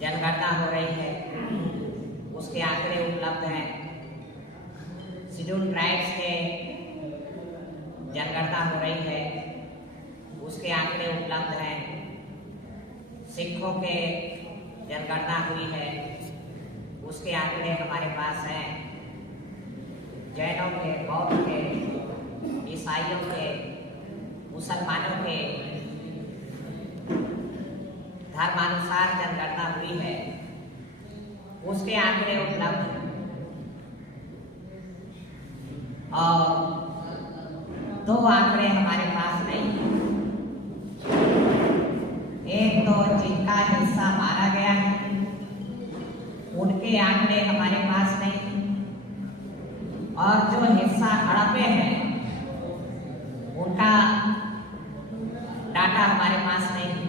जनगणना हो रही है, उसके आंकड़े उपलब्ध हैं। शेड्यूल ट्राइब्स के जनगणना हो रही है, उसके आंकड़े उपलब्ध हैं। सिखों के जनगणना हुई है, उसके आंकड़े हमारे पास हैं। जैनों के, बौद्ध के, ईसाइयों के, मुसलमानों के धर्मानुसार जनगणना हुई है, उसके आंकड़े उपलब्ध हैं। और दो आंकड़े हमारे पास नहीं हैं। एक तो जिनका हिस्सा मारा गया है, उनके आंकड़े हमारे पास नहीं हैं, और जो हिस्सा हड़पे हैं उनका डाटा हमारे पास नहीं है।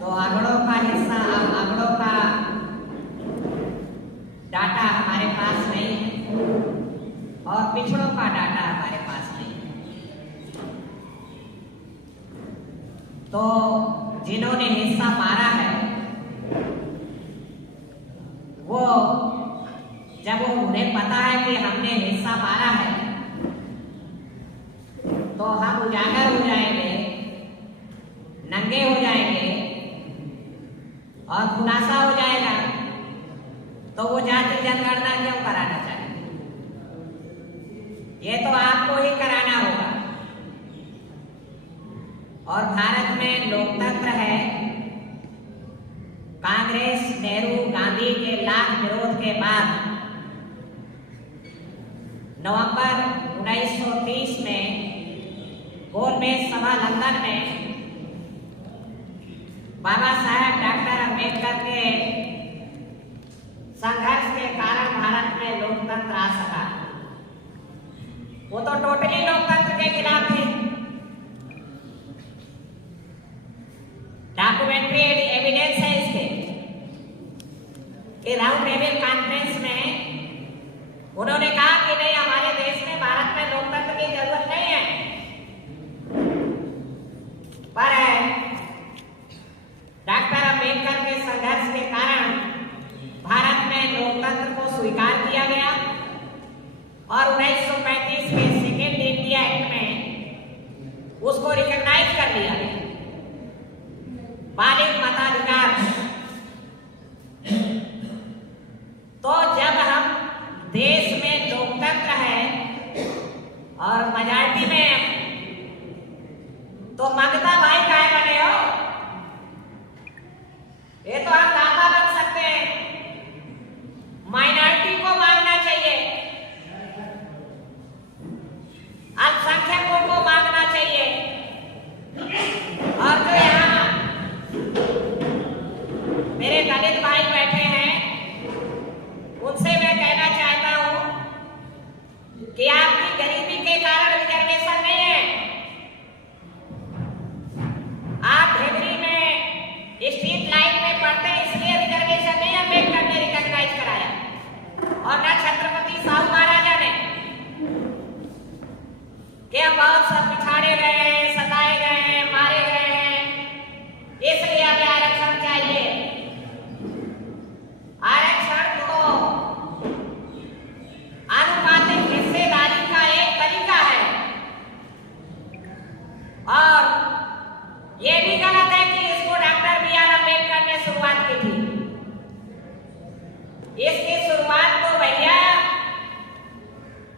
तो आंकड़ों का हिस्सा, आंकड़ों का डाटा हमारे पास नहीं है, और पिछड़ों का डाटा हमारे पास नहीं है। तो जिन्होंने हिस्सा मारा है, वो जब उन्हें पता है कि हमने हिस्सा मारा है, तो हम उजागर हो जाएंगे, नंगे हो जाएंगे और खुलासा हो जाएगा। तो वो जाति जनगणना क्यों कराना चाहेंगे? ये तो आपको ही कराना होगा। और भारत में लोकतंत्र है। कांग्रेस, नेहरू, गांधी के लाख विरोध के बाद नवंबर 1930 में गोलमेज सभा लंदन में बाबा साहब डॉक्टर अम्बेडकर के संघर्ष के कारण भारत में लोकतंत्र आ सका। वो तो टोटली लोकतंत्र के खिलाफ थे। डॉक्यूमेंट्री एविडेंस है इसके कि राउंड टेबल कॉन्फ्रेंस में उन्होंने कहा कि नहीं, हमारे देश में, भारत में लोकतंत्र की जरूरत नहीं है। पर डॉक्टर अम्बेडकर के संघर्ष के कारण भारत में लोकतंत्र को स्वीकार किया गया और 1935 के सेकेंड इंडिया एक्ट में उसको रिकॉग्नाइज कर लिया गया। बालिग मताधिकार। तो जब हम देश में लोकतंत्र है और मेजॉरिटी में, तो ममता भाई काहे बने हो? ये तो आप दाता बन सकते हैं। माइनॉरिटी को मांगना चाहिए, अल्पसंख्यकों को मांगना चाहिए। और जो यहाँ मेरे दलित भाई बैठे हैं, उनसे मैं कहना चाहता हूं कि आपकी गरीबी के कारण रिजर्वेशन नहीं है। आप ढेबरी में स्ट्रीट लाइट में पढ़ते हैं, इसलिए रिजर्वेशन नहीं अम्बेडकर ने रिकॉग्नाइज कराया, और न छत्रपति साहू महाराजा ने। क्या बहुत सब पिछाड़े गए हैं, सताए गए हैं, मारे गए हैं, इसलिए हमें आरक्षण चाहिए। आरक्षण तो आनुपातिक हिस्सेदारी का एक तरीका है, और ये भी गलत है कि इसको डॉक्टर बी.आर. अम्बेडकर ने शुरुआत की थी। इसकी शुरुआत तो भैया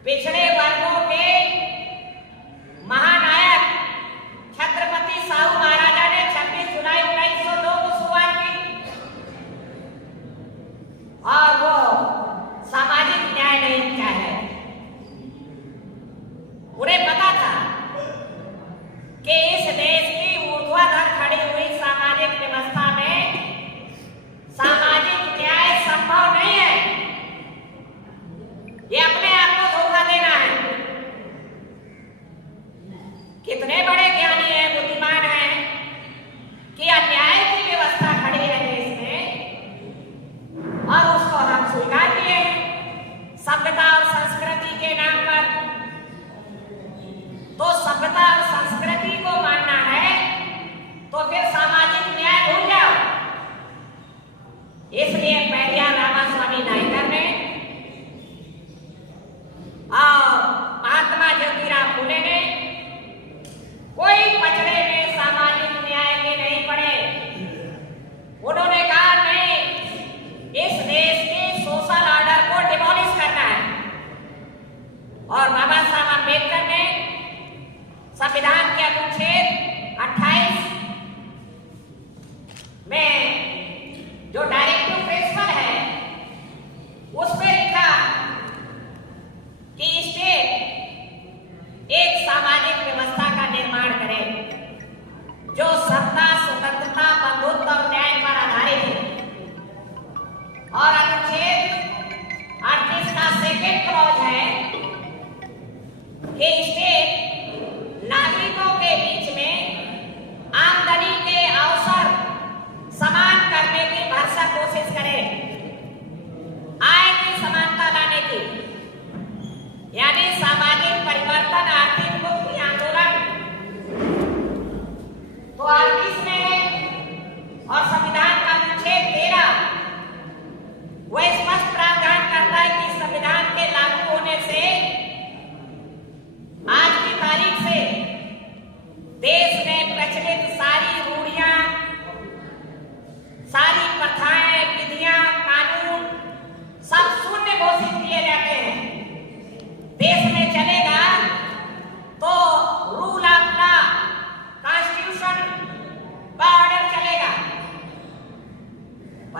पिछड़े वर्गों के महानायक छत्रपति साहू महाराजा ने 26 जुलाई 1902 को शुरुआत की, और वो सामाजिक न्याय नहीं चाहे। उन्हें पता था कि इस देश की ऊर्ध्वाधर खड़ी हुई सामाजिक व्यवस्था में सामाजिक न्याय संभव नहीं है।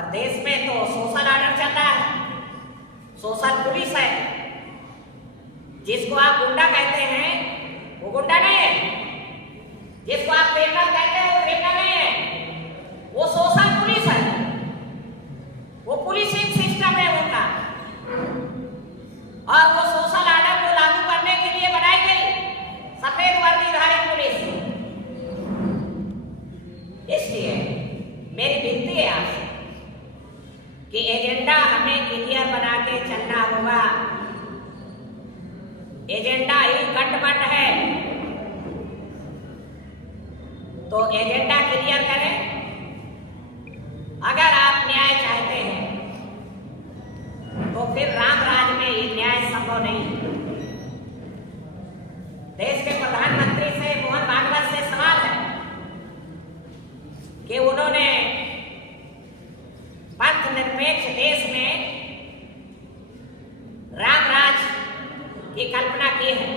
और देश में तो सोशल ऑर्डर चल रहा है, सोशल पुलिस है। जिसको आप गुंडा कहते हैं वो गुंडा नहीं है, जिसको आप क्रिमिनल कहते हैं वो क्रिमिनल नहीं है, वो सोशल पुलिस है, वो पुलिसिंग सिस्टम है उनका। और वो सोशल ऑर्डर को लागू करने के लिए बनाई गई सफेद वर्दीधारी पुलिस। इसलिए मेरी विनती है आपसे कि एजेंडा हमें क्लियर बना के चलना होगा। एजेंडा ही कटमट है, तो एजेंडा क्लियर करें। अगर आप न्याय चाहते हैं तो फिर राम राज में ये न्याय संभव नहीं। देश के प्रधानमंत्री से मोहन भागवत से सवाल है कि उन्होंने पंथ निरपेक्ष देश में राम राज की कल्पना की है,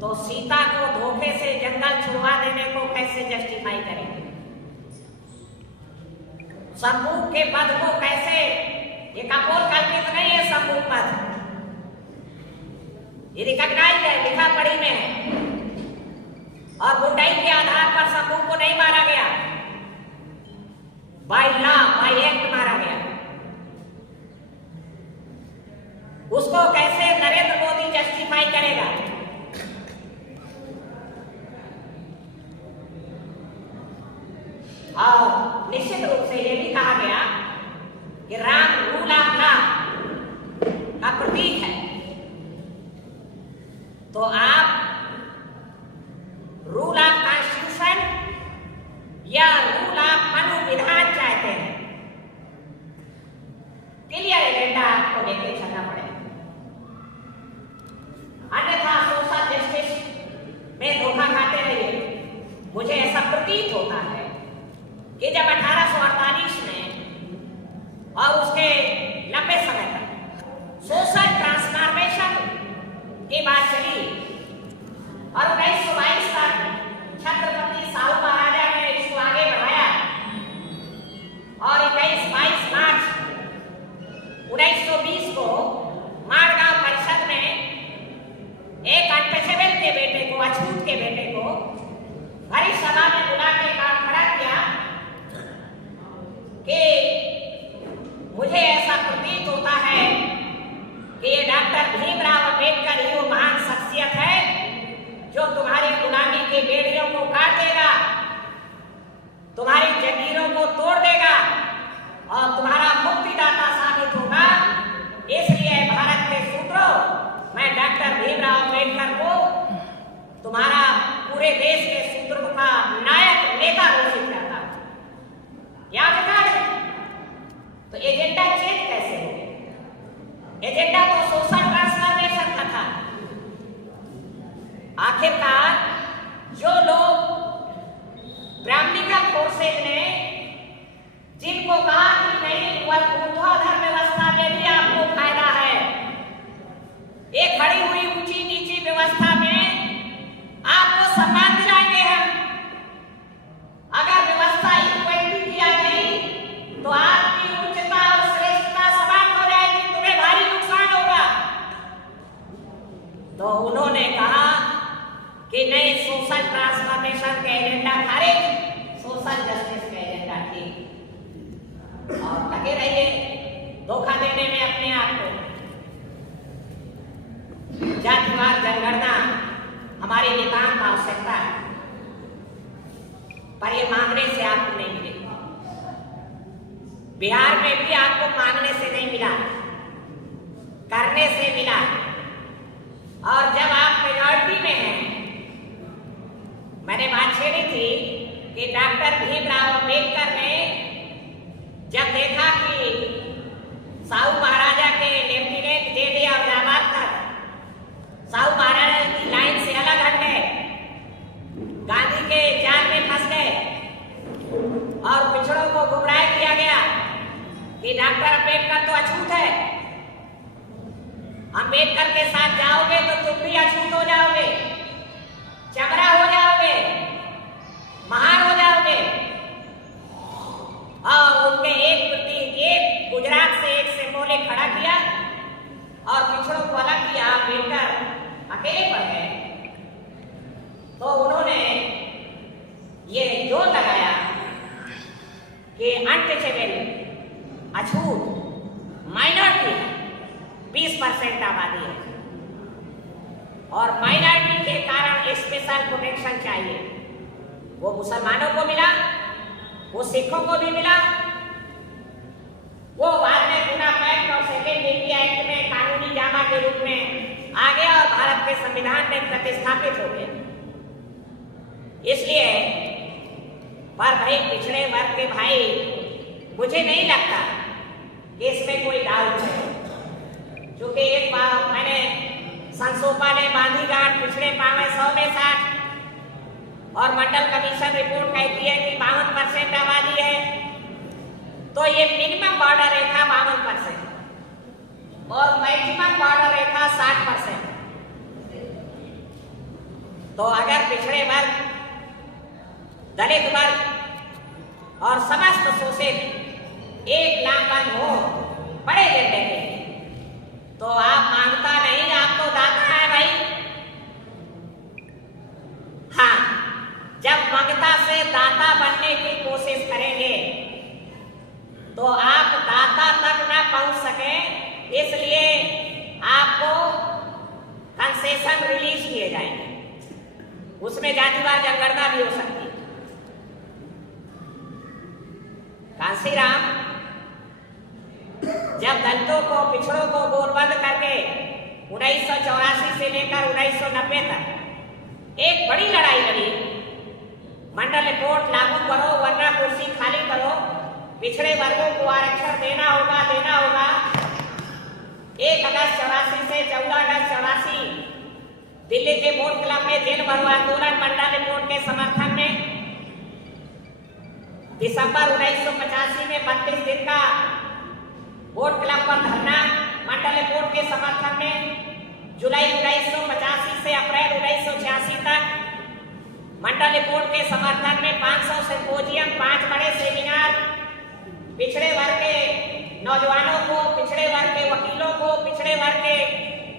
तो सीता को धोखे से जंगल छुड़वा देने को कैसे जस्टिफाई करेंगे? संभूक के पद को कैसे, ये कपोल कल्पित नहीं है संभूक पद, ये रिकॉग्नाइज्ड है, लिखा पढ़ी में है। और गुंडाई के आधार पर संभूक को नहीं मारा गया, बाय लॉ बाय एक्ट मारा गया। उसको कैसे नरेंद्र मोदी जस्टिफाई करेगा? और निश्चित रूप से यह भी कहा गया कि राम रूल ऑफ लॉ का प्रतीक है, तो आप रूल ऑफ कॉन्स्टिट्यूशन या रूल ऑफ अनुविधान चाहते हैं? क्लियर एजेंडा आपको लेके चलना पड़ेगा, अन्यथा सोशल जस्टिस में धोखा खाते रहिए। मुझे ऐसा प्रतीत होता है कि जब 1848 में और उसके लंबे समय तक सोशल ट्रांसफॉर्मेशन की बात चली और 1922 तक छत्रपति साहू महाराजा ने इसको आगे बढ़ाया और 22 मार्च 1920 को माड़गांव परिषद में एक अनटचेबल के बेटे को, अछूत के बेटे को भरी सभा में बुला के खड़ा किया कि मुझे ऐसा प्रतीत होता है कि ये डॉक्टर भीमराव अंबेडकर ही वो महान शख्सियत है जो तुम्हारी गुलामी की बेड़ियों को काट देगा, तुम्हारी जंजीरों को तोड़ देगा और तुम्हारा मुक्तिदाता साबित होगा। इसलिए भारत के सूत्रों, मैं डॉक्टर भीमराव अंबेडकर को तुम्हारा पूरे देश के सूत्रों का नायक नेता घोषित करता हूं। याद रखना, तो एजेंडा चेंज कैसे हो? एजेंडा तो सोशल ट्रांसफॉर्मेशन का था। आखिरकार जो लोग ब्राह्मणिकल फोर्सेज ने जिनको कहा कि नहीं ऊर्ध्वाधर व्यवस्था में भी आपको फायदा है, एक खड़ी हुई ऊंची नीची व्यवस्था में आपको सम्मान दिलाएंगे हम। अगर व्यवस्था इक्वलिटी की आ गई तो आपकी उच्चता और श्रेष्ठता समाप्त हो जाएगी, तुम्हें भारी नुकसान होगा। तो उन्होंने कहा कि नहीं, सोशल ट्रांसफॉर्मेशन का एजेंडा खारिज, सोशल जस्टिस का एजेंडा ठीक। और लगे रहिए धोखा देने में अपने आप को। जातिवार जनगणना हमारी नितांत आवश्यकता है, पर ये मांगने से आपको नहीं मिलेगी। बिहार में भी आपको मांगने से नहीं मिला, करने से मिला। और जब आप मेजॉरिटी में हैं, मैंने बात छेड़ी थी कि डॉक्टर भीमराव अंबेडकर ने जब देखा कि साहू महाराजा के लेफ्टिनेंट जे.डी. अवजाबादकर साहू महाराजा की लाइन से अलग हट गए, गांधी के जाल में फंस गए और पिछड़ों को गुमराह किया गया कि डॉक्टर अंबेडकर तो अछूत है, अंबेडकर के साथ जाओगे तो तुम भी अछूत हो जाओगे, चमड़ा हो जाओगे, महान हो जाओगे। और अकेले पड़ गए तो उन्होंने ये जोर लगाया कि अनटचेबल, अछूत माइनॉरिटी 20% आबादी है और माइनॉरिटी के कारण स्पेशल प्रोटेक्शन चाहिए। वो मुसलमानों को मिला, वो सिखों को भी मिला, वो बाद में पूरा पैक्ट और सेकेंड इंडिया एक्ट में कानूनी जामा के रूप में आ गया और भारत के संविधान में प्रतिस्थापित हो गया। इसलिए पर भाई पिछड़े वर्ग के भाई, मुझे नहीं लगता कि इसमें कोई डाउट है, क्योंकि एक बार मैंने संसोपा ने बांधी गांठ पिछड़े पावे 100 में 60 और मंडल कमीशन रिपोर्ट कहती है कि 52% आबादी है, तो ये मिनिमम बॉर्डर रेखा 52% और मैक्सिमम बॉर्डर रेखा 60%। तो अगर पिछड़े वर्ग, दलित वर्ग और समस्त शोषित एक लामबंद हो बड़े एजेंडे के, तो आप मांगता नहीं, आप तो दाता है भाई। हाँ, जब मांगता से दाता बनने की कोशिश करेंगे तो आप दाता तक ना पहुंच सके, इसलिए आपको कंसेशन रिलीज किए जाएंगे, उसमें जातिवार जनगणना भी हो सकती है। कांसीराम जब दलितों को, पिछड़ों को गोलबंद करके 1984 से लेकर 1990 तक एक बड़ी लड़ाई लड़ी, मंडल रिपोर्ट लागू करो वरना कुर्सी खाली करो, पिछड़े वर्गों को आरक्षण देना होगा। 1 अगस्त 84 से 14 अगस्त 84 दिल्ली के बोट क्लब में जेल भरो आंदोलन मंडल रिपोर्ट के समर्थन में। दिसंबर 1985 में 32 दिन का बोट क्लब पर धरना मंडल रिपोर्ट के समर्थन में। जुलाई 1985 से अप्रैल 1986 तक मंडल रिपोर्ट के समर्थन में 500 सिंपोजियम, 5 बड़े सेमिनार, पिछड़े वर्ग के नौजवानों को, पिछड़े वर्ग के वकीलों को, पिछड़े वर्ग के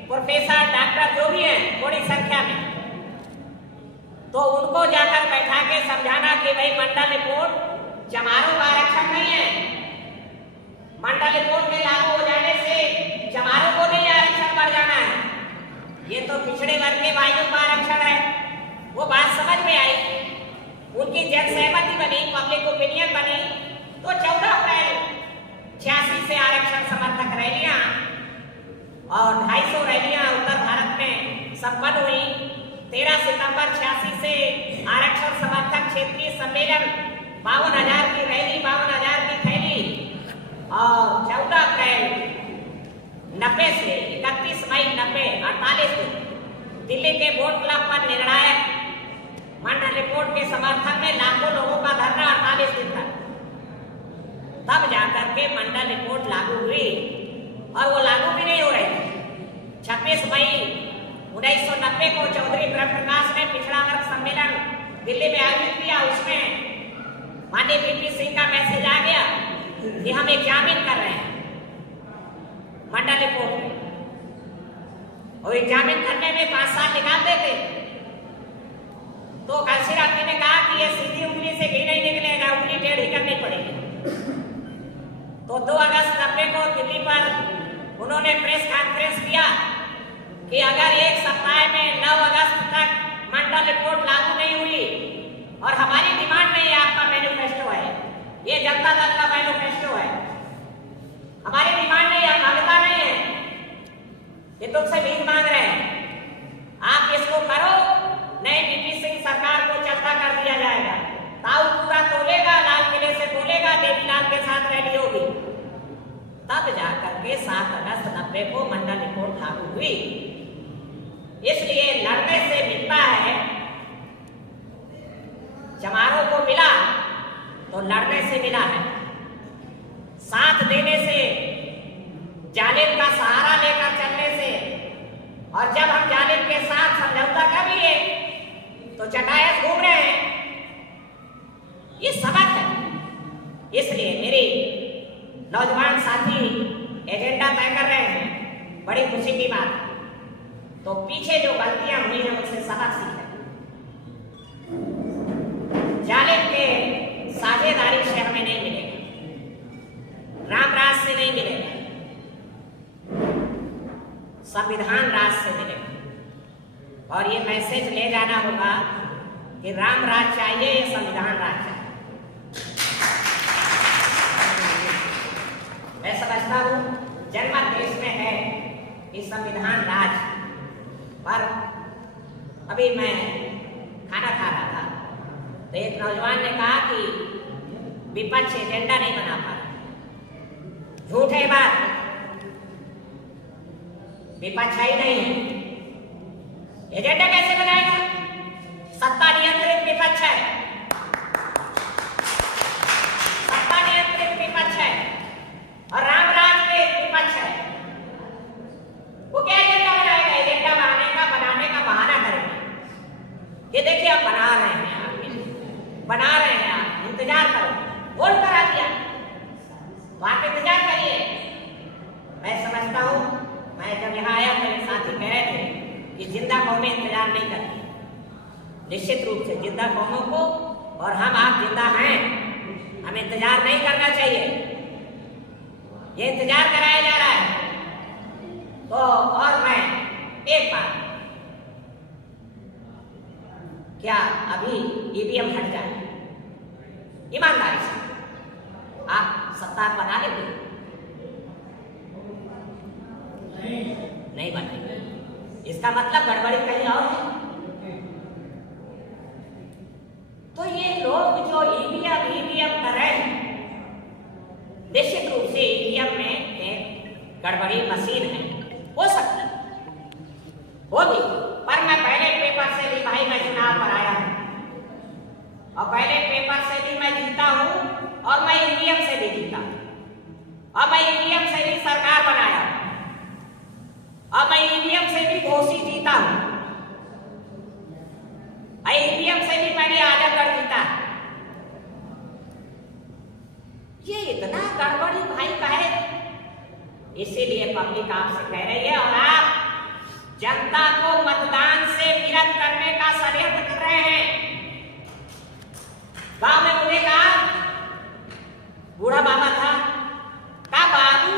प्रोफेसर, डॉक्टर जो भी हैं थोड़ी संख्या में, तो उनको जाकर बैठा के समझाना कि भाई मंडल रिपोर्ट चमारों का आरक्षण नहीं है, मंडल रिपोर्ट के लागू हो जाने से चमारों को नहीं आरक्षण बढ़ जाना है, ये तो पिछड़े वर्ग के भाइयों का आरक्षण है। वो बात समझ में आई, उनकी जन सहमति बनी, पब्लिक ओपिनियन बनी, तो 14 अप्रैल 86 से आरक्षण समर्थक रैलियां और 250 रैलियां उत्तर भारत में संपन्न हुई। 13 सितंबर 86 से आरक्षण समर्थक क्षेत्रीय सम्मेलन, 52,000 की रैली, 52,000 की थैली और 14 अप्रैल 90 से 31 मई 90, 48 दिन दिल्ली के बोट क्लब पर निर्णायक मंडल रिपोर्ट के समर्थन में लाखों लोगों का धरना 48 दिन तक। तब जाकर के मंडल रिपोर्ट लागू हुई और वो लागू भी नहीं हो रही थी। 26 मई 1990 को चौधरी ब्रह्म प्रकाश ने पिछड़ा वर्ग सम्मेलन दिल्ली में आयोजित किया। उसमें माननीय वीपी सिंह का मैसेज आ गया कि हम एग्जामिन कर रहे हैं मंडल रिपोर्ट में, और एग्जामिन करने में 5 साल निकाल देते। तो कांसीराम जी ने कहा कि ये सीधी उंगली से भी नहीं निकलेगा, उंगली टेढ़ी करनी पड़ेगी। तो 2 अगस्त 90 को दिल्ली पर उन्होंने प्रेस कॉन्फ्रेंस किया कि अगर एक सप्ताह में 9 अगस्त तक मंडल रिपोर्ट लागू नहीं हुई, और हमारी डिमांड नहीं है, आपका मैनिफेस्टो है, ये जनता दल का मैनिफेस्टो है, हमारी डिमांड नहीं है, मांगता नहीं है, ये तुमसे भीख मांग रहे हैं, आप इसको करो, नहीं वीपी सिंह सरकार को चलता कर दिया जाएगा। ताऊ पूरा तोलेगा, लाल किले से बोलेगा, देवीलाल के साथ रैली होगी। तब जाकर के 7 अगस्त 90 को मंडल रिपोर्ट लागू हुई। इसलिए लड़ने से मिलता है, चमारों को मिला तो लड़ने से मिला है, साथ देने से, जालिम का सहारा लेकर चलने से, और जब हम जालिम के साथ समझौता कर लिए तो चटायत घूम रहे हैं। ये सबक है। इसलिए मेरी नौजवान साथी एजेंडा तय कर रहे हैं, बड़ी खुशी की बात है। तो पीछे जो गलतियां हुई हैं उससे सबक सीखें। जालिम के साझेदारी से हमें नहीं मिलेगा, राम राज से नहीं मिलेगा, संविधान राज से मिलेगा। और ये मैसेज ले जाना होगा कि राम राज चाहिए या संविधान राज चाहिए। मैं समझता हूं जनमत देश में है कि संविधान राज, पर अभी मैं खाना खा रहा था तो एक नौजवान ने कहा कि विपक्ष एजेंडा नहीं बना पा रहा। झूठ है बात, विपक्ष ही नहीं है, एजेंडा कैसे बनाएगा? सत्ता नियंत्रित विपक्ष है, सत्ता नियंत्रित विपक्ष है और रामराज में विपक्ष है। वो क्या एजेंडा बनाएगा? एजेंडा बनाने का बहाना करेंगे। ये देखिए आप बना रहे हैं, बना रहे हैं, आप इंतजार करो, वोट करा दिया तो आप इंतजार करिए। मैं समझता हूं, मैं जब यहाँ आया मेरे साथी कह रहे थे कि जिंदा कौमें इंतजार नहीं करती। निश्चित रूप से जिंदा कौमों को, और हम आप जिंदा हैं, हमें इंतजार नहीं करना चाहिए। ये इंतजार कराया जा रहा है। तो और मैं एक बात, क्या अभी ईवीएम हट जाए? ईमानदारी से आप सत्ता बना लेते? नहीं बनेगी। इसका मतलब गड़बड़ी कहीं और है। तो ये लोग जो ईवीएम कर रहे हैं, निश्चित रूप से ईवीएम में एक गड़बड़ी मशीन है, हो सकती होगी, पर मैं पहले पेपर से भी भाई मैं चुनाव पर आया हूं और पहले पेपर से भी मैं जीता हूं और मैं ईवीएम से भी जीता और मैं ईवीएम से भी सरकार बनाया और मैं ईवीएम से भी घोषित जीता हूं, ईवीएम से भी मैंने आजमगढ़ जीता। ये इतना गड़बड़ी भाई का है, इसीलिए पब्लिक आपसे कह रही है और आप जनता को मतदान से विरत करने का षड्यंत्र कर रहे हैं। गांव में मुझे कहा, बूढ़ा बाबा था, कहा बाबू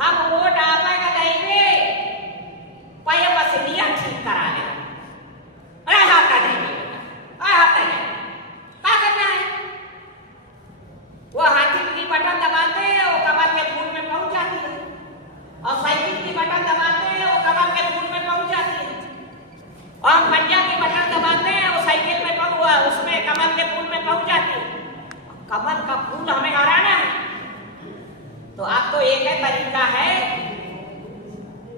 हम वोट आपका देंगे, पहले मसलिया ठीक करा ले। अरे हाथ का देंगे, हाथ का क्या करना है? वो हाथी की बटन दबाते हैं, वो कमर के फूल में पहुंच जाती है, और साइकिल की बटन दबाते हैं, वो कमर के फूल में पहुंच जाती है, और पंजा की बटन दबाते हैं, वो साइकिल में उसमें कमर के फूल में पहुंच जाती है। कमर का फूल हमें हराना है, तो अब तो एक ही तरीका है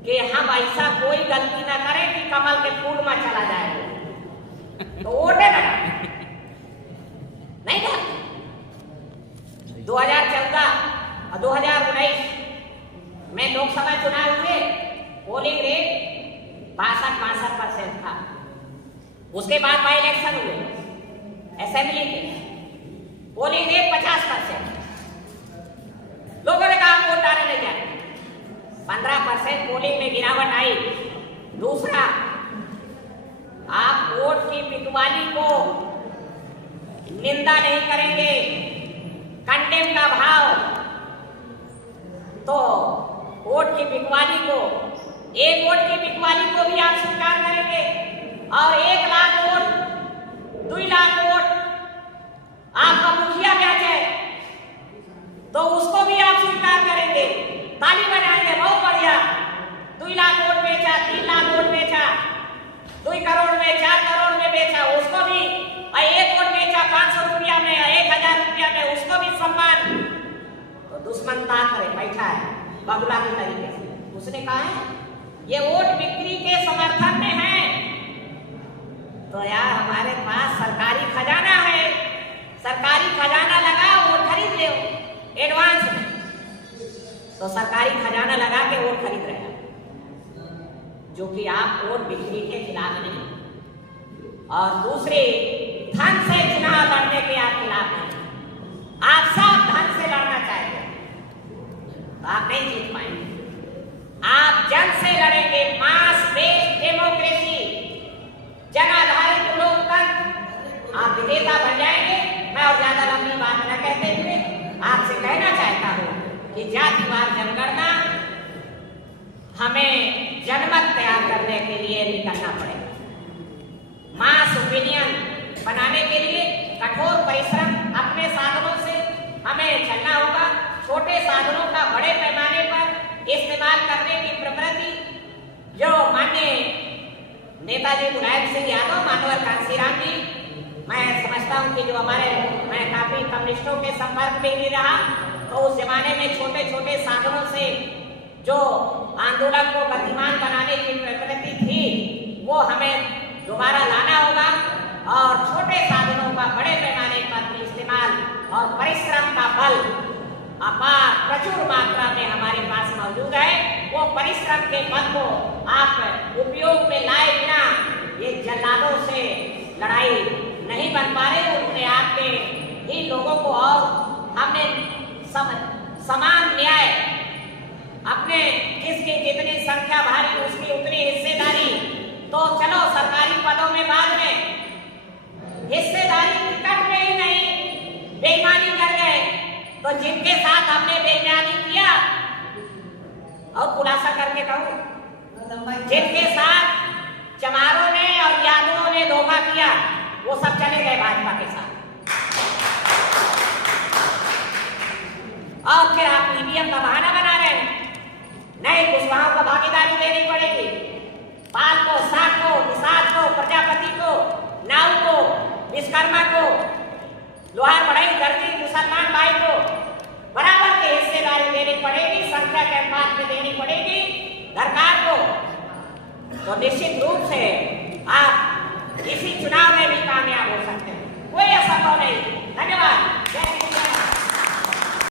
कि हम ऐसा कोई गलती ना करें कि कमल के फूल में चला जाए, तो वोटे ना नहीं ना। 2014 और 2019 में लोकसभा चुनाव हुए, पोलिंग रेट 62-62% था। उसके बाद बाई इलेक्शन हुए असेंबली के, पोलिंग रेट 50%। लोगों ने कहा वोट डालने नहीं जाए, 15% पोलिंग में गिरावट आई। दूसरा, आप वोट की बिकवाली को निंदा नहीं करेंगे, कंडेम का भाव, तो वोट की बिकवाली को, एक वोट की बिकवाली को भी आप स्वीकार करेंगे, और 1 लाख वोट, 2 लाख वोट आपका मुखिया ब्याज है तो उसको भी आप स्वीकार करेंगे। ताली बजाएंगे, बहुत बढ़िया। 2 लाख वोट बेचा, 3 लाख वोट बेचा, 2 करोड़ में, 4 करोड़ में बेचा, उसको भी, और 1 वोट बेचा 500 रुपया में, 1000 रुपया में, उसको भी सम्मान। तो दुश्मन ताक बैठा है बगुला के तरीके से। उसने कहा है ये वोट बिक्री के समर्थन में है। तो यार हमारे पास सरकारी खजाना है, सरकारी खजाना लगा वोट खरीद ले एडवांस में, तो सरकारी खजाना लगा के वोट खरीद रहे हैं, जो कि आप वोट बिक्री के खिलाफ नहीं, और दूसरे धन से चुनाव लड़ने के आप खिलाफ नहीं। आप सब धन से लड़ना चाहते हैं तो आप नहीं जीत पाएंगे। आप जन से लड़ेंगे, मास बेस कि जातिवार जनगणना हमें जनमत तैयार करने के लिए निकलना पड़ेगा। मास ओपिनियन बनाने के लिए कठोर परिश्रम अपने साधनों से हमें चलना होगा। छोटे साधनों का बड़े पैमाने पर इस्तेमाल करने की प्रवृत्ति जो माननीय नेताजी मुलायम सिंह यादव, मानवर कांशीराम जी, मैं समझता हूं कि जो मैं काफी कम्युनिस्टों के संपर्क में भी रहा, तो उस जमाने में छोटे छोटे साधनों से जो आंदोलन को गतिमान बनाने की प्रवृत्ति थी, वो हमें दोबारा लाना होगा और छोटे साधनों का बड़े पैमाने पर इस्तेमाल और परिश्रम का बल अपार प्रचुर मात्रा में हमारे पास मौजूद है। वो परिश्रम के बल को आप उपयोग में लाए बिना ये जल्लादों से लड़ाई नहीं बन पा रहे। उन्होंने आपके ही लोगों को और हमने समान न्याय, अपने जिसकी जितनी संख्या भारी उसकी उतनी हिस्सेदारी, तो चलो सरकारी पदों में बाद में, हिस्सेदारी टिकट में ही नहीं, बेईमानी कर गए। तो जिनके साथ हमने बेईमानी किया, और खुलासा करके कहूं, जिनके साथ चमारों ने और यादवों ने धोखा किया, वो सब चले गए भाजपा के साथ। और फिर आप ईवीएम का बहाना बना रहे हैं। नए कुशवाहों को भागीदारी देनी पड़ेगी, पाल को, साग को, निषाद को, प्रजापति को, नाउ को, विश्वकर्मा को, लोहार बढ़ई, दर्जी, मुसलमान भाई को बराबर की हिस्सेदारी देनी पड़ेगी, संख्या के अनुपात में देनी पड़ेगी सरकार को। तो निश्चित रूप से आप इसी चुनाव में भी कामयाब हो सकते हैं, कोई असंभव नहीं। धन्यवाद। जय हिंद।